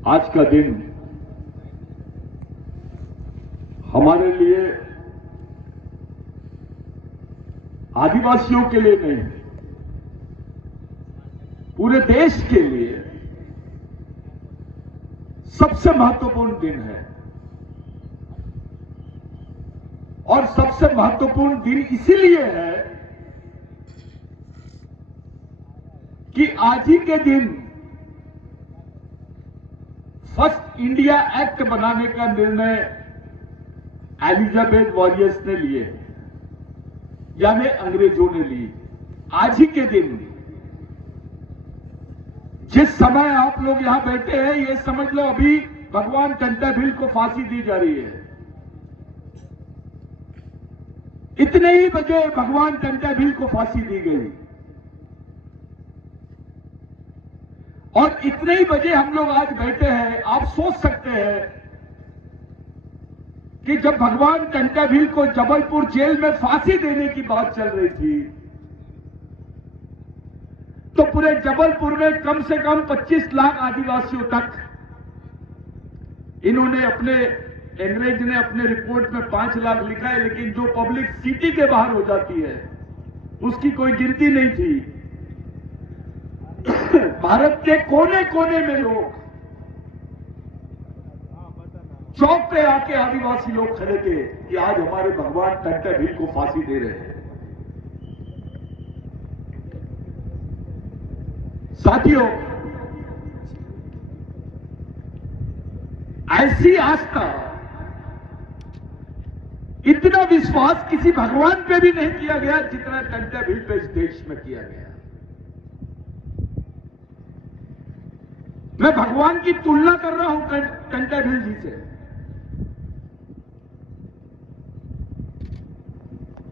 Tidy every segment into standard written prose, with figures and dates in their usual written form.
आज का दिन हमारे लिए आदिवासियों के लिए नहीं, पूरे देश के लिए सबसे महत्वपूर्ण दिन है। और सबसे महत्वपूर्ण दिन इसीलिए है कि आज ही के दिन फर्स्ट इंडिया एक्ट बनाने का निर्णय एलिजाबेथ वॉरियर्स ने लिए, यानी अंग्रेजों ने ली। आज ही के दिन जिस समय आप लोग यहां बैठे हैं, ये समझ लो अभी भगवान कंटाभिल को फांसी दी जा रही है। इतने ही बजे भगवान कंटाभिल को फांसी दी गई और इतने ही बजे हम लोग आज बैठे हैं। आप सोच सकते हैं कि जब भगवान कंटाभिल को जबलपुर जेल में फांसी देने की बात चल रही थी, तो पूरे जबलपुर में कम से कम 25 लाख आदिवासियों तक इन्होंने अंग्रेज ने अपने रिपोर्ट में 5 लाख लिखा है, लेकिन जो पब्लिक सिटी के बाहर हो जाती है उसकी कोई गिनती नहीं थी। भारत के कोने कोने में लोग चौक पे आके आदिवासी लोग खड़े थे कि आज हमारे भगवान कंटाभिल को फांसी दे रहे हैं। साथियों, ऐसी आस्था, इतना विश्वास किसी भगवान पे भी नहीं किया गया जितना कंटाभिल पे इस देश में किया गया। मैं भगवान की तुलना कर रहा हूं कंटाभिल जी से।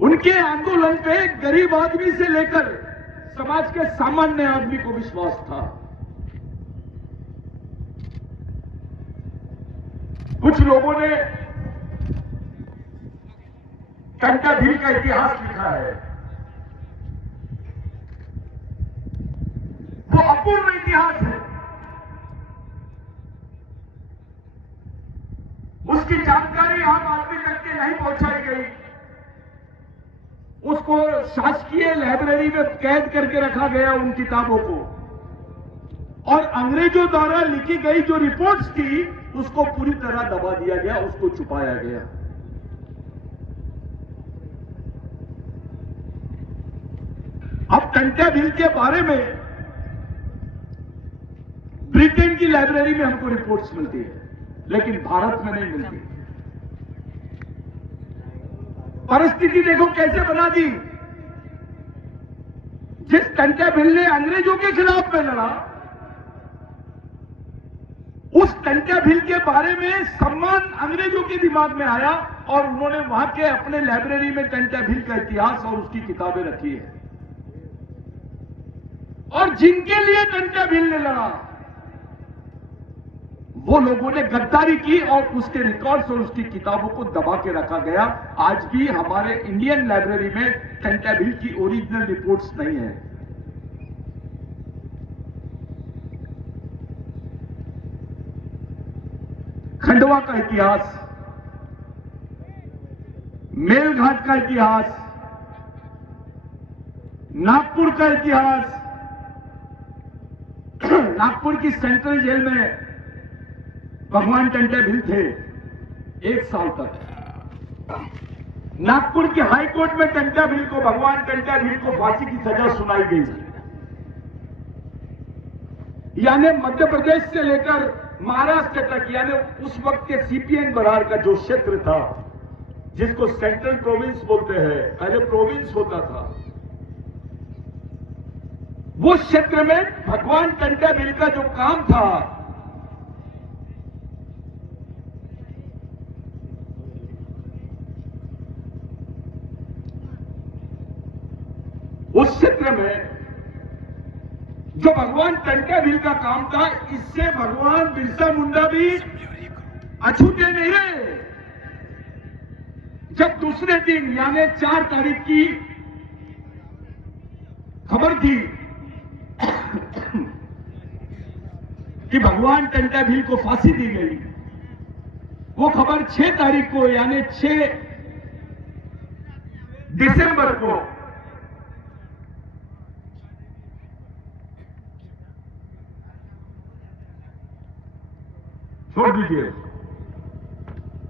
उनके आंदोलन पे गरीब आदमी से लेकर समाज के सामान्य आदमी को विश्वास था। कुछ लोगों ने कंटाभिल का इतिहास लिखा है, वो अपूर्ण इतिहास है। उसकी जानकारी आम आदमी तक के नहीं पहुंचाई गई। उसको शासकीय लाइब्रेरी में कैद करके रखा गया, उन किताबों को, और अंग्रेजों द्वारा लिखी गई जो रिपोर्ट्स थी उसको पूरी तरह दबा दिया गया, उसको छुपाया गया। अब कंटाभिल के बारे में ब्रिटेन की लाइब्रेरी में हमको रिपोर्ट्स मिलती है, लेकिन भारत में नहीं मिलती। परिस्थिति देखो कैसे बना दी। जिस कंटाभिल ने अंग्रेजों के खिलाफ में लड़ा, उस कंटाभिल के बारे में सम्मान अंग्रेजों के दिमाग में आया और उन्होंने वहां के अपने लाइब्रेरी में कंटाभिल का इतिहास और उसकी किताबें रखी है। और जिनके लिए कंटाभिल ने लड़ा, वो लोगों ने गद्दारी की और उसके रिकॉर्ड्स और उसकी किताबों को दबा के रखा गया। आज भी हमारे इंडियन लाइब्रेरी में कंटाभिल की ओरिजिनल रिपोर्ट्स नहीं है। खंडवा का इतिहास, मेलघाट का इतिहास, नागपुर का इतिहास, नागपुर की सेंट्रल जेल में भगवान कंटाभिल थे 1 साल तक। नागपुर के हाई कोर्ट में भगवान कंटाभिल को फांसी की सजा सुनाई गई। यानी मध्य प्रदेश से लेकर महाराष्ट्र तक, यानी उस वक्त के सीपीएन बरार का जो क्षेत्र था, जिसको सेंट्रल प्रोविंस बोलते हैं, पहले प्रोविंस होता था, वो क्षेत्र में भगवान कंटाभिल का जो काम था, उस क्षेत्र में जो भगवान कंटाभिल का काम था, इससे भगवान बिरसा मुंडा भी अछूते नहीं रहे। जब दूसरे दिन यानी 4 तारीख की खबर थी कि भगवान टंटा भील को फांसी दी गई, वो खबर 6 तारीख को यानी 6 दिसंबर को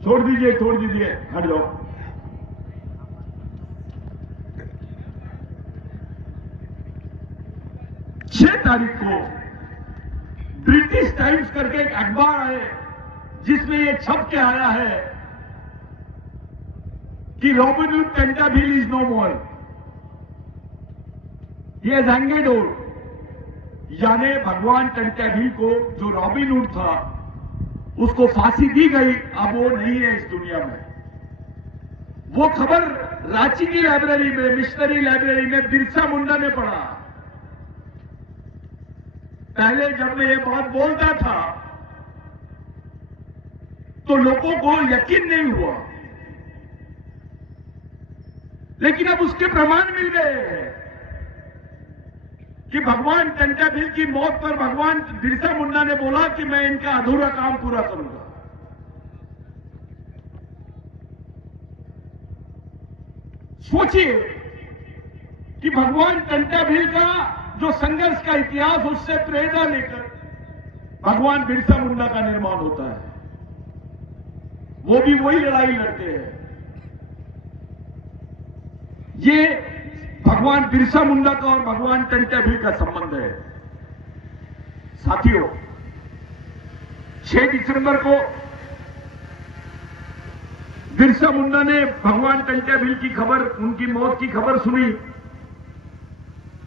छोड़ दीजिए, हट जाओ। 6 तारीख को ब्रिटिश टाइम्स करके एक अखबार है जिसमें यह छप के आया है कि Robin Hood Tanta Bhil is no more, he has hanged out. यानी भगवान टंटा भील को जो रॉबिन हुड था उसको फांसी दी गई, अब वो नहीं है इस दुनिया में। वो खबर रांची की लाइब्रेरी में, मिशनरी लाइब्रेरी में बिरसा मुंडा ने पढ़ा। पहले जब मैं ये बात बोलता था तो लोगों को यकीन नहीं हुआ, लेकिन अब उसके प्रमाण मिल गए हैं कि भगवान टंटा भील की मौत पर भगवान बिरसा मुंडा ने बोला कि मैं इनका अधूरा काम पूरा करूंगा। सोचिए कि भगवान टंटा भील का जो संघर्ष का इतिहास, उससे प्रेरणा लेकर भगवान बिरसा मुंडा का निर्माण होता है। वो भी वही लड़ाई लड़ते हैं। ये भगवान बिरसा मुंडा का और भगवान टंटा भील का संबंध है। साथियों, 6 दिसंबर को बिरसा मुंडा ने भगवान टंटा भील की खबर, उनकी मौत की खबर सुनी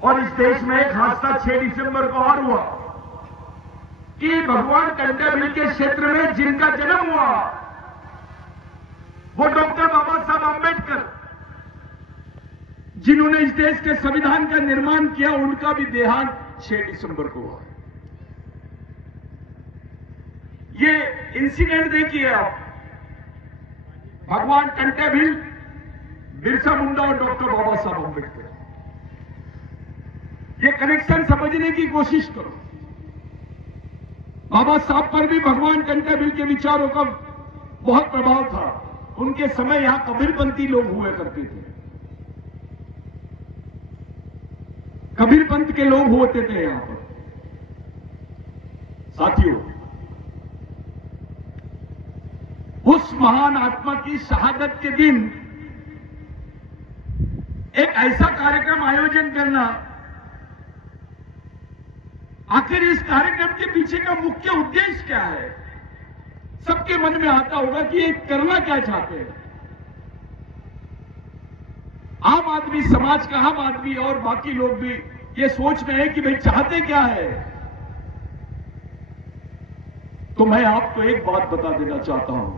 और इस देश में एक हादसा 6 दिसंबर को और हुआ कि भगवान टंटा भील के क्षेत्र में जिनका जन्म हुआ वो डॉक्टर बाबा साहब आंबेडकर, जिन्होंने इस देश के संविधान का निर्माण किया, उनका भी देहांत 6 दिसंबर को हुआ। ये इंसिडेंट देखिए आप, भगवान टंटा भील, बिरसा मुंडा और डॉक्टर बाबा साहब आंबेडकर, ये कनेक्शन समझने की कोशिश करो। बाबा साहब पर भी भगवान टंटा भील के विचारों का बहुत प्रभाव था। उनके समय यहां कबीरपंथी लोग हुए करते थे, कबीरपंथ के लोग होते थे यहां पर। साथियों, उस महान आत्मा की शहादत के दिन एक ऐसा कार्यक्रम आयोजन करना, आखिर इस कार्यक्रम के पीछे का मुख्य उद्देश्य क्या है? सबके मन में आता होगा कि ये करना क्या चाहते हैं। आम आदमी, समाज का आम आदमी और बाकी लोग भी ये सोच में है कि भाई चाहते क्या है। तो मैं आपको एक बात बता देना चाहता हूं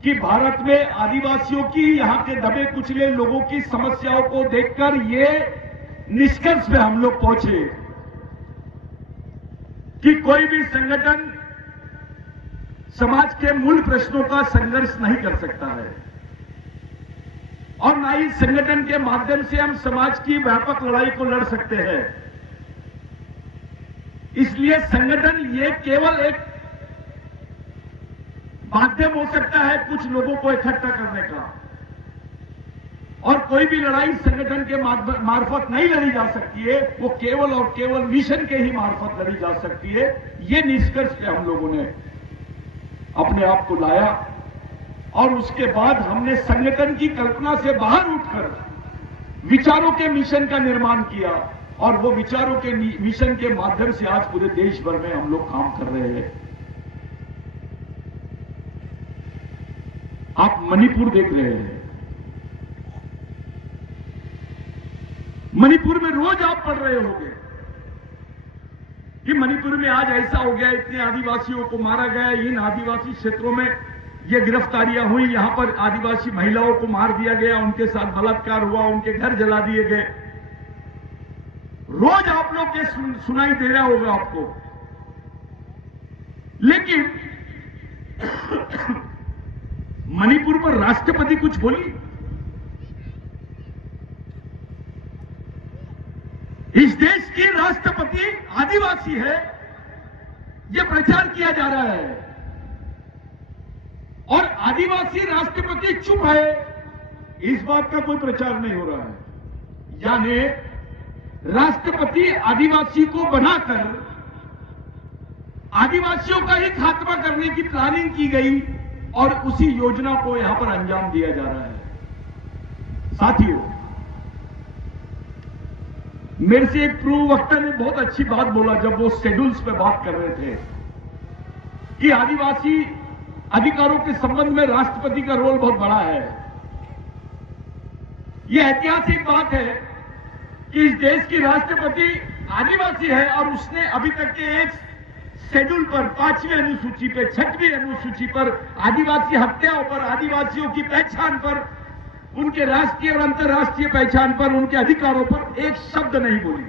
कि भारत में आदिवासियों की, यहां के दबे कुचले लोगों की समस्याओं को देखकर ये निष्कर्ष पे हम लोग पहुंचे कि कोई भी संगठन समाज के मूल प्रश्नों का संघर्ष नहीं कर सकता है और ना ही संगठन के माध्यम से हम समाज की व्यापक लड़ाई को लड़ सकते हैं। इसलिए संगठन ये केवल एक माध्यम हो सकता है कुछ लोगों को इकट्ठा करने का, और कोई भी लड़ाई संगठन के मार्फत नहीं लड़ी जा सकती है। वो केवल और केवल मिशन के ही मार्फत लड़ी जा सकती है। ये निष्कर्ष पे हम लोगों ने अपने आप को लाया और उसके बाद हमने संगठन की कल्पना से बाहर उठकर विचारों के मिशन का निर्माण किया और वो विचारों के मिशन के माध्यम से आज पूरे देश भर में हम लोग काम कर रहे हैं। आप मणिपुर देख रहे हैं, मणिपुर में रोज आप पढ़ रहे होंगे कि मणिपुर में आज ऐसा हो गया, इतने आदिवासियों को मारा गया, इन आदिवासी क्षेत्रों में ये गिरफ्तारियां हुई, यहां पर आदिवासी महिलाओं को मार दिया गया, उनके साथ बलात्कार हुआ, उनके घर जला दिए गए। रोज आप लोग ये सुनाई दे रहा होगा आपको। लेकिन मणिपुर पर राष्ट्रपति कुछ बोली? इस देश की राष्ट्रपति आदिवासी है ये प्रचार किया जा रहा है और आदिवासी राष्ट्रपति चुप है, इस बात का कोई प्रचार नहीं हो रहा है। यानी राष्ट्रपति आदिवासी को बनाकर आदिवासियों का ही खात्मा करने की प्लानिंग की गई और उसी योजना को यहां पर अंजाम दिया जा रहा है। साथियों, मेरे से एक पूर्व वक्ता ने बहुत अच्छी बात बोला जब वो शेड्यूल्स पे बात कर रहे थे कि आदिवासी अधिकारों के संबंध में राष्ट्रपति का रोल बहुत बड़ा है। यह ऐतिहासिक बात है कि इस देश की राष्ट्रपति आदिवासी है और उसने अभी तक के एक शेड्यूल पर 5वीं अनुसूची पे 6वीं अनुसूची पर आदिवासी हत्याओं पर, आदिवासियों की पहचान पर, उनके राष्ट्रीय और अंतर्राष्ट्रीय पहचान पर, उनके अधिकारों पर एक शब्द नहीं बोली।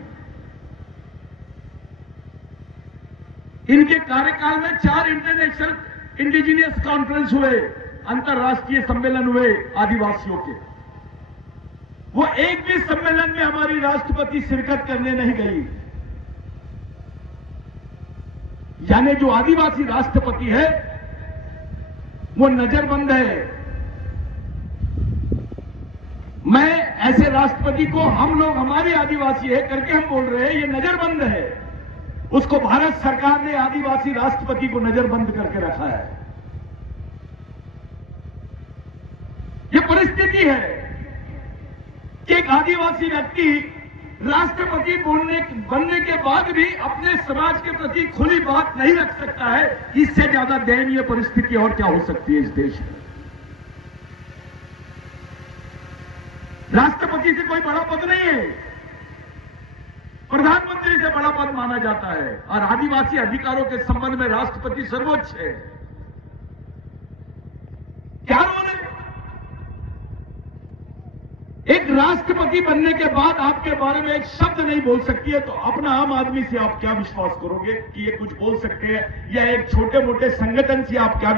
इनके कार्यकाल में 4 इंटरनेशनल इंडिजिनियस कॉन्फ्रेंस हुए, अंतर्राष्ट्रीय सम्मेलन हुए आदिवासियों के। वो एक भी सम्मेलन में हमारी राष्ट्रपति शिरकत करने नहीं गई। यानी जो आदिवासी राष्ट्रपति है वो नजरबंद है। मैं ऐसे राष्ट्रपति को हम लोग हमारी आदिवासी है करके हम बोल रहे हैं, ये नजरबंद है। उसको भारत सरकार ने आदिवासी राष्ट्रपति को नजरबंद करके रखा है। ये परिस्थिति है कि एक आदिवासी व्यक्ति राष्ट्रपति बनने के बाद भी अपने समाज के प्रति खुली बात नहीं रख सकता है। इससे ज्यादा दयनीय परिस्थिति और क्या हो सकती है इस देश में। राष्ट्रपति से कोई बड़ा पद नहीं है, प्रधानमंत्री से बड़ा पद माना जाता है और आदिवासी अधिकारों के संबंध में राष्ट्रपति सर्वोच्च है। क्या रोल है? एक राष्ट्रपति बनने के बाद आपके बारे में एक शब्द नहीं बोल सकती है, तो अपना आम आदमी से आप क्या विश्वास करोगे कि ये कुछ बोल सकते हैं, या एक छोटे मोटे संगठन से आप क्या